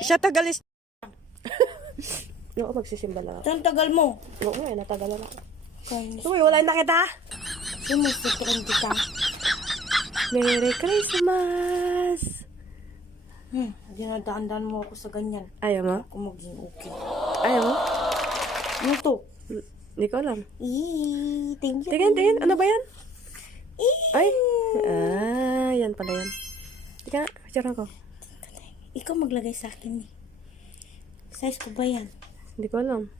Siya tagalis. Oo, magsisimba lang ako. Saan tagal mo? Oo nga, natagalan ako. Kainis. Uy, wala na kita. Sumusutukan kita. Merry Christmas! Dinadaan-daan mo ako sa ganyan. Ayaw mo? Ako maging okay. Ayaw mo? Ano to? Hindi ko alam. Thank you. Tingin. Ano ba yan? Ay! Yan pala yan. Tika, picture ko. Ikaw maglagay sa akin eh. Size ko ba yan? Hindi ko alam.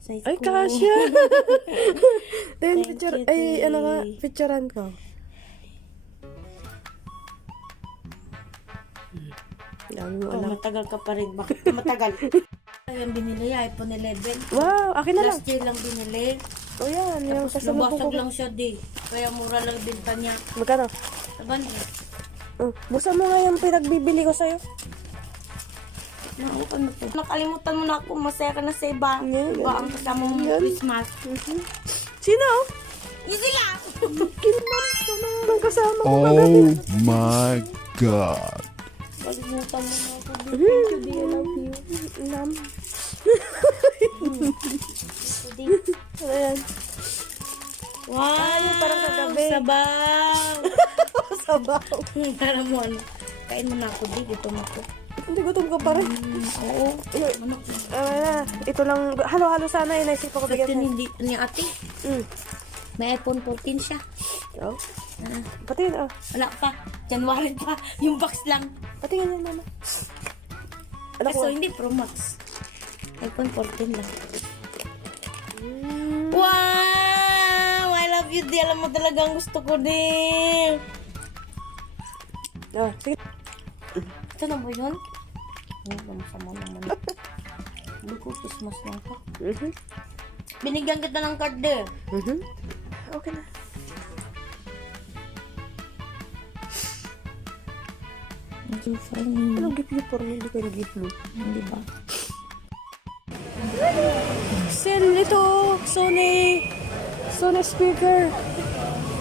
Size Ay, ko. kasya! Tingin, Thank picture. you, Ay, ano nga, Tay. picturean ko. Dami mo Oh, alam. matagal ka pa rin. Bakit ka matagal? Yung binili, iPhone 11. Wow, akin na lang. Last year lang binili. O yan, yung Tapos kasama nabasag ko. lang siya di. Kaya mura lang binta niya. Magkano? Saban Buksan mo nga yung pinagbibili ko sa'yo. Nakalimutan mo na ako. Masaya ka na sa iba. Yan, Iba ang kasama mo yan. Christmas. Sino? Yung sila! Ang kasama ko. Oh my God. Kalimutan mo na ako. Baby, I love you. Nam. Ano yan? Wow! parang kagabi. Sabaw! Sabaw. Para mo ano. Kain mo na ako di. Dito mo ako. Hindi, gutom ko pa rin. Oo. Ito lang. Halo-halo sana yun. Naisip ko Kasi bigyan mo. hindi ni ate. May iPhone 14 siya. Oh. Pati yun, Wala pa. January pa. Yung box lang. Pati yun, mama. Anak ko. So, hindi Pro Max. iPhone 14 lang. Wow! I love you, di. Alam mo talagang gusto ko, di. Oh, sige. Ito na ba yun? Ano sama naman. Hindi ko Christmas lang pa. Binigyan kita ng card, di. Okay na. Thank you for me. Anong gift mo for me? Hindi ko yung gift mo. Hindi ba? Sale ito. Sony speaker.